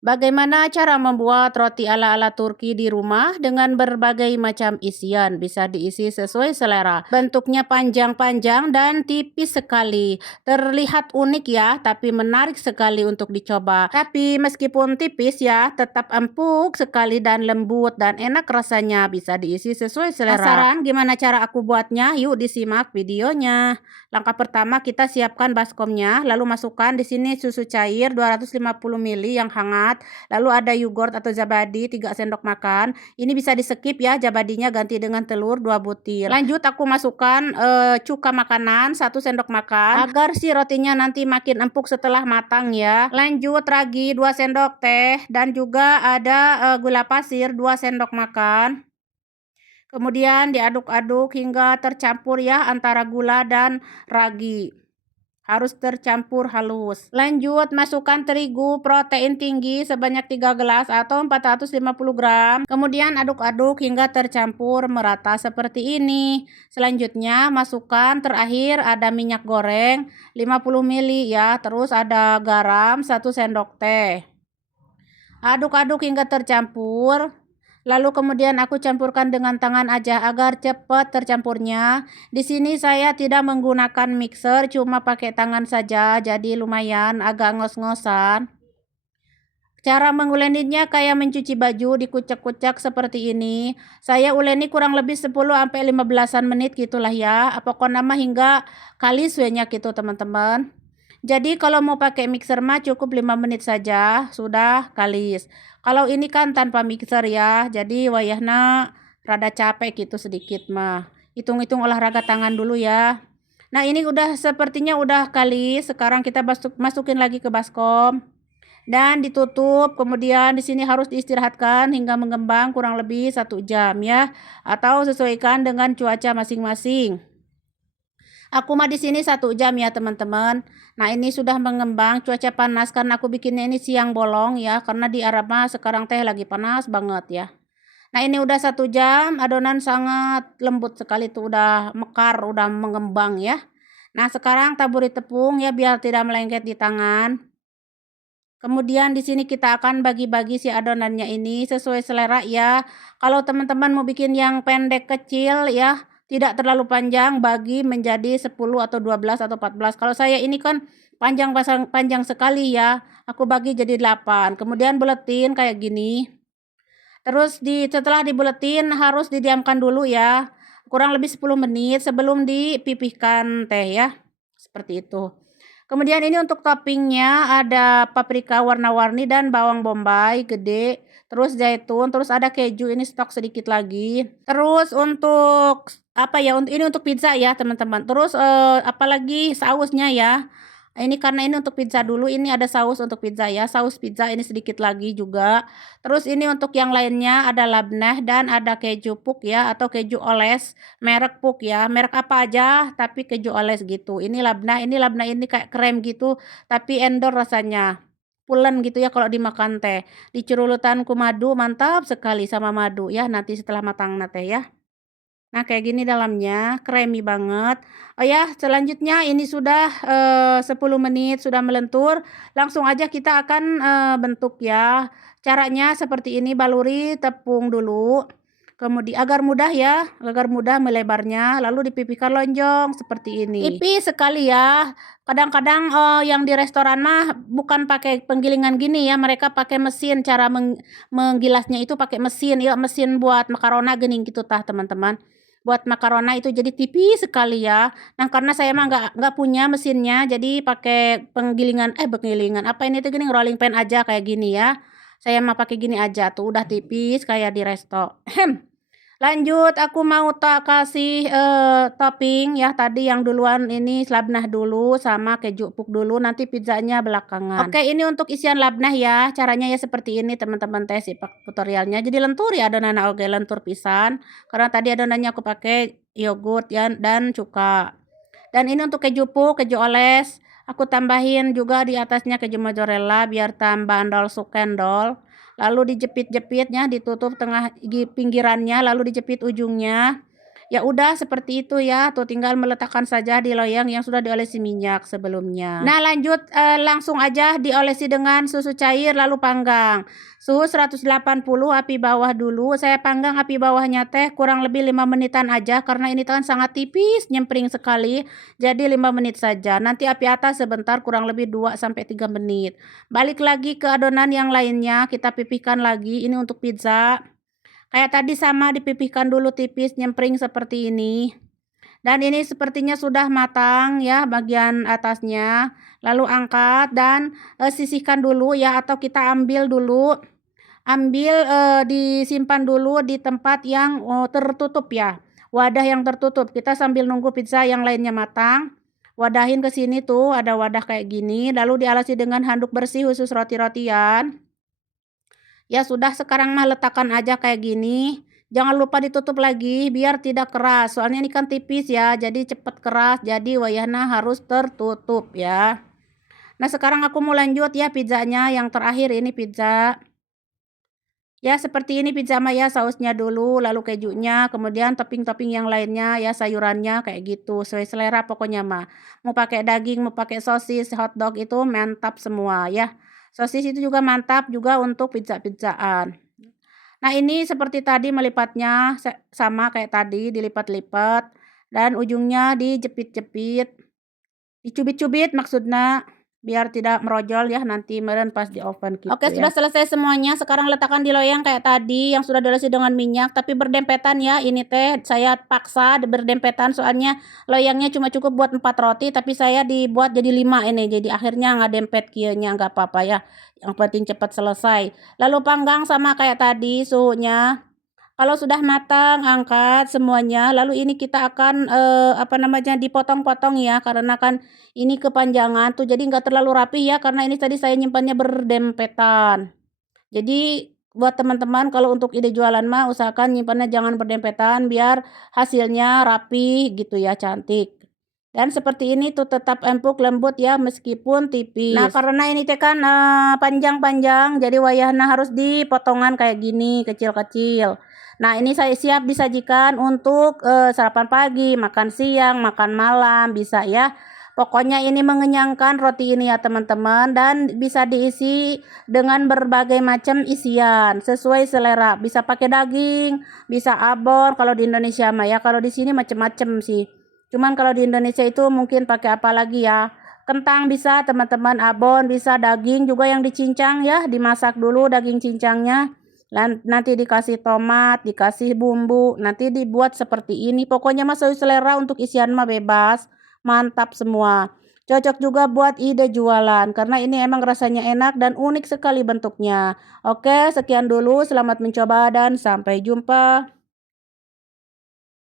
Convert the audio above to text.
Bagaimana cara membuat roti ala-ala Turki di rumah dengan berbagai macam isian? Bisa diisi sesuai selera. Bentuknya panjang-panjang dan tipis sekali. Terlihat unik ya, tapi menarik sekali untuk dicoba. Tapi meskipun tipis ya, tetap empuk sekali dan lembut dan enak rasanya. Bisa diisi sesuai selera. Penasaran gimana cara aku buatnya? Yuk disimak videonya. Langkah pertama kita siapkan baskomnya, lalu masukkan di sini susu cair 250 ml yang hangat, lalu ada yogurt atau zabadi 3 sendok makan. Ini bisa di-skip ya, zabadinya ganti dengan telur 2 butir. Lanjut aku masukkan cuka makanan 1 sendok makan agar si rotinya nanti makin empuk setelah matang ya. Lanjut ragi 2 sendok teh dan juga ada gula pasir 2 sendok makan. Kemudian diaduk-aduk hingga tercampur ya antara gula dan ragi. Harus tercampur halus. Lanjut masukkan terigu protein tinggi sebanyak 3 gelas atau 450 gram. Kemudian aduk-aduk hingga tercampur merata seperti ini. Selanjutnya masukkan terakhir ada minyak goreng 50 ml ya. Terus ada garam 1 sendok teh. Aduk-aduk hingga tercampur. Lalu kemudian aku campurkan dengan tangan aja agar cepat tercampurnya. Di sini saya tidak menggunakan mixer, cuma pakai tangan saja, jadi lumayan agak ngos-ngosan. Cara menguleninya kayak mencuci baju, dikucek-kucek seperti ini. Saya uleni kurang lebih 10-15 menit gitulah ya. Pokoknya mah hingga kalis banyak gitu teman-teman. Jadi kalau mau pakai mixer mah cukup 5 menit saja sudah kalis. Kalau ini kan tanpa mixer ya, jadi wayahna rada capek gitu sedikit mah. Hitung-hitung olahraga tangan dulu ya. Nah ini udah sepertinya udah kalis. Sekarang kita masukin lagi ke baskom dan ditutup. Kemudian di sini harus diistirahatkan hingga mengembang kurang lebih 1 jam ya, atau sesuaikan dengan cuaca masing-masing. Aku mah di sini 1 jam ya teman-teman. Nah ini sudah mengembang, cuaca panas karena aku bikinnya ini siang bolong ya, karena di Arab mah sekarang teh lagi panas banget ya. Nah ini udah 1 jam, adonan sangat lembut sekali tuh, udah mekar, udah mengembang ya. Nah sekarang taburi tepung ya biar tidak melengket di tangan. Kemudian di sini kita akan bagi-bagi si adonannya ini sesuai selera ya. Kalau teman-teman mau bikin yang pendek kecil ya, tidak terlalu panjang, bagi menjadi 10 atau 12 atau 14. Kalau saya ini kan panjang sekali ya. Aku bagi jadi 8. Kemudian buletin kayak gini. Terus setelah dibuletin harus didiamkan dulu ya. Kurang lebih 10 menit sebelum dipipihkan teh ya. Seperti itu. Kemudian ini untuk toppingnya ada paprika warna-warni dan bawang bombay gede, terus zaitun, terus ada keju, ini stok sedikit lagi. Terus untuk apa ya, ini untuk pizza ya teman-teman. Terus apalagi sausnya ya. Ini karena ini untuk pizza dulu, ini ada saus untuk pizza ya, saus pizza ini sedikit lagi juga. Terus ini untuk yang lainnya ada labneh dan ada keju puk ya, atau keju oles merek puk ya, merek apa aja tapi keju oles gitu. Ini labneh ini kayak krem gitu tapi endor rasanya, pulen gitu ya kalau dimakan teh. Dicurulutan ku madu, mantap sekali sama madu ya nanti setelah matang teh ya. Nah kayak gini dalamnya, creamy banget. Oh ya, selanjutnya ini sudah 10 menit sudah melentur, langsung aja kita akan bentuk ya. Caranya seperti ini, baluri tepung dulu. Kemudian agar mudah melebarnya, lalu dipipihkan lonjong seperti ini. Tipis sekali ya. Kadang-kadang yang di restoran mah bukan pakai penggilingan gini ya, mereka pakai mesin. Cara menggilasnya itu pakai mesin ya, mesin buat makarona gini gitu tah teman-teman. Buat makarona itu jadi tipis sekali ya. Nah karena saya mah nggak punya mesinnya, jadi pakai penggilingan apa ini tuh gini, rolling pin aja kayak gini ya. Saya mah pakai gini aja tuh udah tipis kayak di resto. Lanjut aku mau kasih topping ya, tadi yang duluan ini labneh dulu sama keju puk dulu, nanti pizzanya belakangan. Oke ini untuk isian labneh ya, caranya ya seperti ini teman-teman teh simak tutorialnya. Jadi lentur ya adonan oke lentur pisan, karena tadi adonannya aku pakai yogurt ya dan cuka. Dan ini untuk keju puk, keju oles, aku tambahin juga di atasnya keju mozzarella biar tambah endol sukendol. Lalu dijepit-jepitnya, ditutup tengah pinggirannya, lalu dijepit ujungnya. Ya udah seperti itu ya, tuh tinggal meletakkan saja di loyang yang sudah diolesi minyak sebelumnya. Nah lanjut langsung aja diolesi dengan susu cair lalu panggang. Suhu 180 api bawah dulu, saya panggang api bawahnya teh kurang lebih 5 menitan aja karena ini kan sangat tipis, nyempring sekali. Jadi 5 menit saja. Nanti api atas sebentar kurang lebih 2-3 menit. Balik lagi ke adonan yang lainnya, kita pipihkan lagi. Ini untuk pizza. Kayak tadi sama dipipihkan dulu tipis nyempring seperti ini. Dan ini sepertinya sudah matang ya bagian atasnya. Lalu angkat dan sisihkan dulu ya atau kita ambil dulu. Disimpan dulu di tempat yang tertutup ya. Wadah yang tertutup. Kita sambil nunggu pizza yang lainnya matang. Wadahin ke sini tuh ada wadah kayak gini. Lalu dialasi dengan handuk bersih khusus roti-rotian. Ya sudah sekarang mah letakkan aja kayak gini. Jangan lupa ditutup lagi biar tidak keras. Soalnya ini kan tipis ya, jadi cepet keras. Jadi wayahna harus tertutup ya. Nah sekarang aku mau lanjut ya pizzanya. Yang terakhir ini pizza. Ya seperti ini pizza mah ya, sausnya dulu, lalu kejunya, kemudian topping-topping yang lainnya ya sayurannya kayak gitu. Sesuai selera pokoknya mah. Mau pakai daging, mau pakai sosis, hotdog itu mantap semua ya. Sosis itu juga mantap juga untuk pizza-pizzaan. Nah ini seperti tadi melipatnya sama kayak tadi dilipat-lipat dan ujungnya dijepit-jepit, dicubit-cubit maksudnya biar tidak merojol ya nanti meren pas di oven gitu. Oke, sudah selesai semuanya. Sekarang letakkan di loyang kayak tadi yang sudah diolesi dengan minyak tapi berdempetan ya. Ini teh saya paksa berdempetan soalnya loyangnya cuma cukup buat 4 roti tapi saya dibuat jadi 5 ini. Jadi akhirnya nggak dempet kieunya nggak apa-apa ya. Yang penting cepat selesai. Lalu panggang sama kayak tadi suhunya. Kalau sudah matang, angkat semuanya. Lalu ini kita akan dipotong-potong ya, karena kan ini kepanjangan tuh, jadi nggak terlalu rapi ya, karena ini tadi saya nyimpannya berdempetan. Jadi buat teman-teman kalau untuk ide jualan mah usahakan nyimpannya jangan berdempetan biar hasilnya rapi gitu ya, cantik. Dan seperti ini tuh tetap empuk lembut ya meskipun tipis. Nah karena ini teh kan panjang-panjang jadi wayahna harus dipotongan kayak gini kecil-kecil. Nah ini saya siap disajikan untuk sarapan pagi, makan siang, makan malam bisa ya. Pokoknya ini mengenyangkan roti ini ya teman-teman dan bisa diisi dengan berbagai macam isian sesuai selera. Bisa pakai daging, bisa abon kalau di Indonesia mah ya. Kalau di sini macam-macam sih. Cuman kalau di Indonesia itu mungkin pakai apa lagi ya? Kentang bisa teman-teman, abon bisa, daging juga yang dicincang ya, dimasak dulu daging cincangnya. Nanti dikasih tomat, dikasih bumbu, nanti dibuat seperti ini. Pokoknya mah sesuai selera untuk isian mah bebas. Mantap semua. Cocok juga buat ide jualan karena ini emang rasanya enak dan unik sekali bentuknya. Oke, sekian dulu. Selamat mencoba dan sampai jumpa.